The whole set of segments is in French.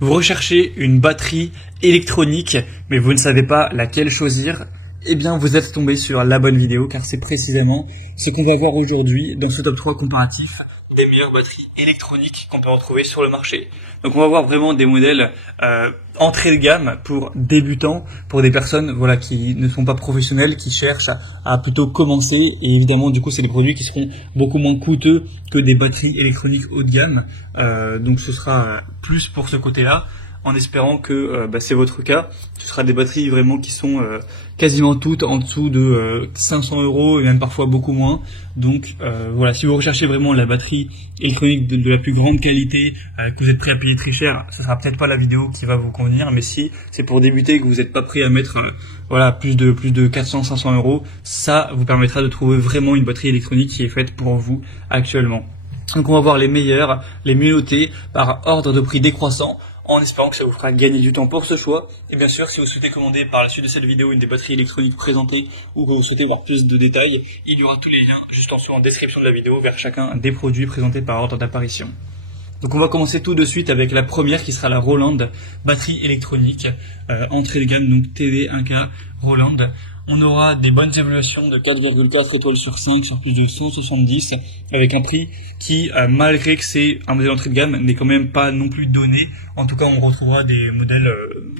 Vous recherchez une batterie électronique, mais vous ne savez pas laquelle choisir? Eh bien, vous êtes tombé sur la bonne vidéo, car c'est précisément ce qu'on va voir aujourd'hui dans ce top 3 comparatif des meilleures batteries électroniques qu'on peut retrouver sur le marché. Donc on va voir vraiment des modèles entrée de gamme pour débutants, pour des personnes qui ne sont pas professionnelles, qui cherchent à plutôt commencer. Et évidemment, du coup, c'est des produits qui seront beaucoup moins coûteux que des batteries électroniques haut de gamme. Donc ce sera plus pour ce côté-là, en espérant que c'est votre cas. Ce sera des batteries vraiment qui sont quasiment toutes en dessous de 500 € et même parfois beaucoup moins. Donc voilà, si vous recherchez vraiment la batterie électronique de la plus grande qualité, que vous êtes prêt à payer très cher, ça sera peut-être pas la vidéo qui va vous convenir. Mais si c'est pour débuter et que vous n'êtes pas prêt à mettre plus de 400-500 €, ça vous permettra de trouver vraiment une batterie électronique qui est faite pour vous actuellement. Donc on va voir les meilleurs, les mieux notés par ordre de prix décroissant, en espérant que ça vous fera gagner du temps pour ce choix. Et bien sûr, si vous souhaitez commander par la suite de cette vidéo une des batteries électroniques présentées, ou que vous souhaitez voir plus de détails, il y aura tous les liens juste en dessous en description de la vidéo vers chacun des produits présentés par ordre d'apparition. Donc on va commencer tout de suite avec la première qui sera la Roland batterie électronique, entrée de gamme, donc TV1K Roland. On aura des bonnes évaluations de 4,4 étoiles sur 5 sur plus de 170, avec un prix qui, malgré que c'est un modèle entrée de gamme, n'est quand même pas non plus donné. En tout cas, on retrouvera des modèles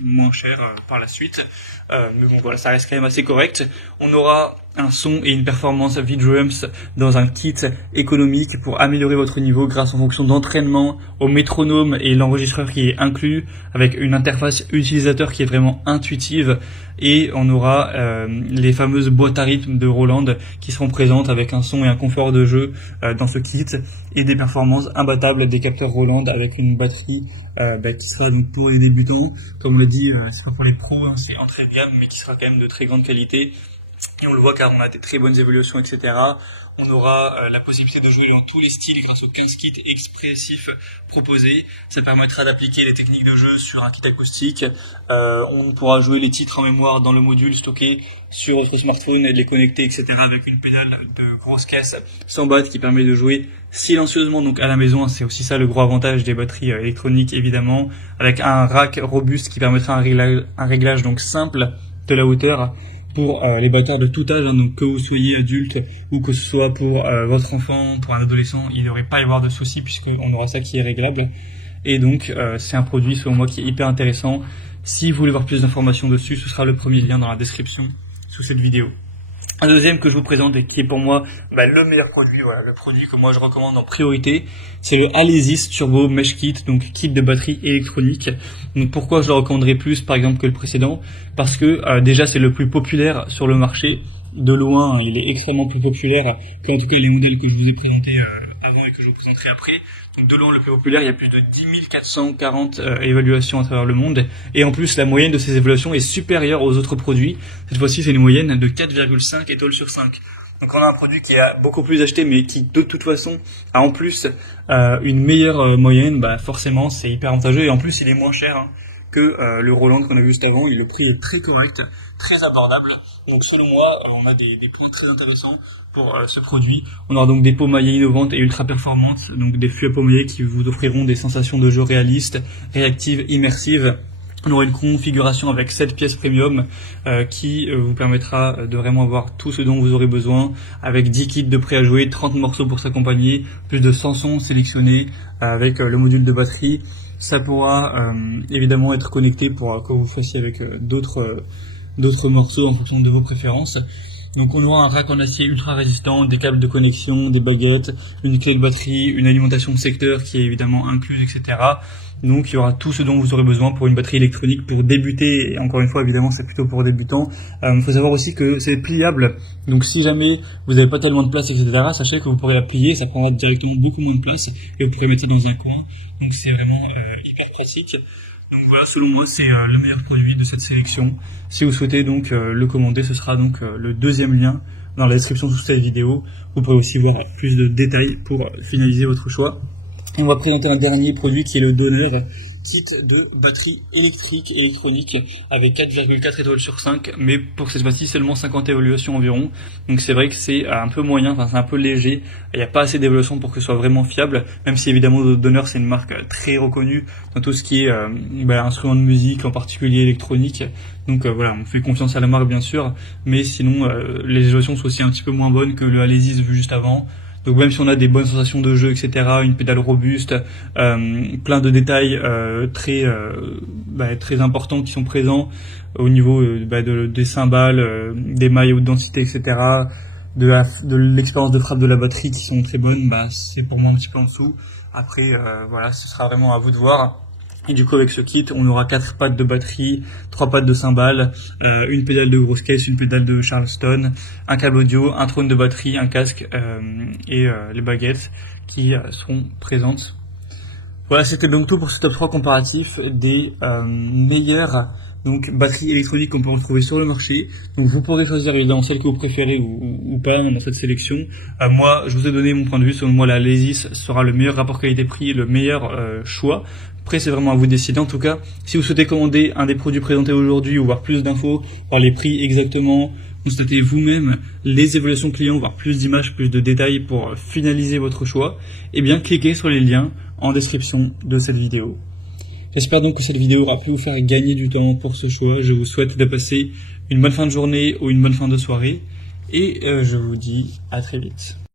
moins chers par la suite. Mais bon, voilà, ça reste quand même assez correct. On aura un son et une performance V-Drums dans un kit économique pour améliorer votre niveau grâce en fonction d'entraînement, au métronome et l'enregistreur qui est inclus, avec une interface utilisateur qui est vraiment intuitive. Et on aura les fameuses boîtes à rythme de Roland qui seront présentes avec un son et un confort de jeu dans ce kit, et des performances imbattables des capteurs Roland avec une batterie qui sera donc pour les débutants. Comme on l'a dit, c'est pas pour les pros, hein, c'est entrée de gamme, mais qui sera quand même de très grande qualité. Et on le voit car on a des très bonnes évolutions, etc. On aura la possibilité de jouer dans tous les styles grâce aux 15 kits expressifs proposés. Ça permettra d'appliquer les techniques de jeu sur un kit acoustique. On pourra jouer les titres en mémoire dans le module stocké sur votre smartphone et de les connecter, etc. avec une pédale de grosse caisse 100 watts qui permet de jouer silencieusement donc à la maison. C'est aussi ça le gros avantage des batteries électroniques, évidemment, avec un rack robuste qui permettra un réglage donc simple de la hauteur pour les batteurs de tout âge, hein, donc que vous soyez adulte ou que ce soit pour votre enfant, pour un adolescent, il ne devrait pas y avoir de soucis puisqu'on aura ça qui est réglable. Et donc c'est un produit selon moi qui est hyper intéressant. Si vous voulez voir plus d'informations dessus, ce sera le premier lien dans la description sous cette vidéo. Un deuxième que je vous présente et qui est pour moi le meilleur produit, le produit que moi je recommande en priorité, c'est le Alesis Turbo Mesh Kit, donc kit de batterie électronique. Donc pourquoi je le recommanderais plus par exemple que le précédent? Parce que déjà c'est le plus populaire sur le marché. De loin, il est extrêmement plus populaire que en tout cas les modèles que je vous ai présentés avant et que je vous présenterai après. Donc de loin le plus populaire, il y a plus de 10 440 évaluations à travers le monde. Et en plus, la moyenne de ces évaluations est supérieure aux autres produits. Cette fois-ci, c'est une moyenne de 4,5 étoiles sur 5. Donc on a un produit qui a beaucoup plus acheté, mais qui de toute façon a en plus une meilleure moyenne. Forcément, c'est hyper avantageux. Et en plus, il est moins cher que le Roland qu'on a vu juste avant. Et le prix est très correct, très abordable. Donc selon moi, on a des points très intéressants pour ce produit. On aura donc des peaux maillées innovantes et ultra performantes, donc des fûts à peau maillée qui vous offriront des sensations de jeu réalistes, réactives, immersives. On aura une configuration avec 7 pièces premium qui vous permettra de vraiment avoir tout ce dont vous aurez besoin, avec 10 kits de prêt à jouer, 30 morceaux pour s'accompagner, plus de 100 sons sélectionnés avec le module de batterie. Ça pourra évidemment être connecté pour que vous fassiez avec d'autres morceaux en fonction de vos préférences. Donc on aura un rack en acier ultra résistant, des câbles de connexion, des baguettes, une clé de batterie, une alimentation de secteur qui est évidemment incluse, etc. Donc il y aura tout ce dont vous aurez besoin pour une batterie électronique pour débuter. Et encore une fois, évidemment, c'est plutôt pour débutants. Il faut savoir aussi que c'est pliable. Donc si jamais vous n'avez pas tellement de place, etc., sachez que vous pourrez la plier, ça prendra directement beaucoup moins de place et vous pourrez mettre ça dans un coin. Donc c'est vraiment hyper pratique. Donc voilà, selon moi, c'est le meilleur produit de cette sélection. Si vous souhaitez donc le commander, ce sera donc le deuxième lien dans la description sous cette vidéo. Vous pourrez aussi voir plus de détails pour finaliser votre choix. On va présenter un dernier produit qui est le Donner, kit de batterie électrique électronique avec 4,4 étoiles sur 5, mais pour cette fois-ci seulement 50 évaluations environ. Donc c'est vrai que c'est un peu moyen, enfin c'est un peu léger, il n'y a pas assez d'évaluations pour que ce soit vraiment fiable, même si évidemment Donner c'est une marque très reconnue dans tout ce qui est instruments de musique, en particulier électronique. Donc voilà, on fait confiance à la marque bien sûr, mais sinon les évaluations sont aussi un petit peu moins bonnes que le Alesis vu juste avant. Donc même si on a des bonnes sensations de jeu, etc., une pédale robuste, plein de détails très importants qui sont présents au niveau des cymbales, des mailles haute densité, etc., de l'expérience de frappe de la batterie qui sont très bonnes, c'est pour moi un petit peu en dessous. Après, voilà, ce sera vraiment à vous de voir. Et du coup, avec ce kit, on aura 4 pattes de batterie, 3 pattes de cymbales, une pédale de grosse caisse, une pédale de Charleston, un câble audio, un trône de batterie, un casque et les baguettes qui seront présentes. Voilà, c'était donc tout pour ce top 3 comparatif des meilleures batteries électroniques qu'on peut retrouver sur le marché. Donc vous pourrez choisir évidemment celle que vous préférez ou pas dans cette sélection. Moi, je vous ai donné mon point de vue. Selon moi, la Alesis sera le meilleur rapport qualité-prix, le meilleur choix. Après, c'est vraiment à vous de décider. En tout cas, si vous souhaitez commander un des produits présentés aujourd'hui ou voir plus d'infos, voir les prix exactement, constatez vous-même les évaluations clients, voir plus d'images, plus de détails pour finaliser votre choix, eh bien, cliquez sur les liens en description de cette vidéo. J'espère donc que cette vidéo aura pu vous faire gagner du temps pour ce choix. Je vous souhaite de passer une bonne fin de journée ou une bonne fin de soirée et je vous dis à très vite.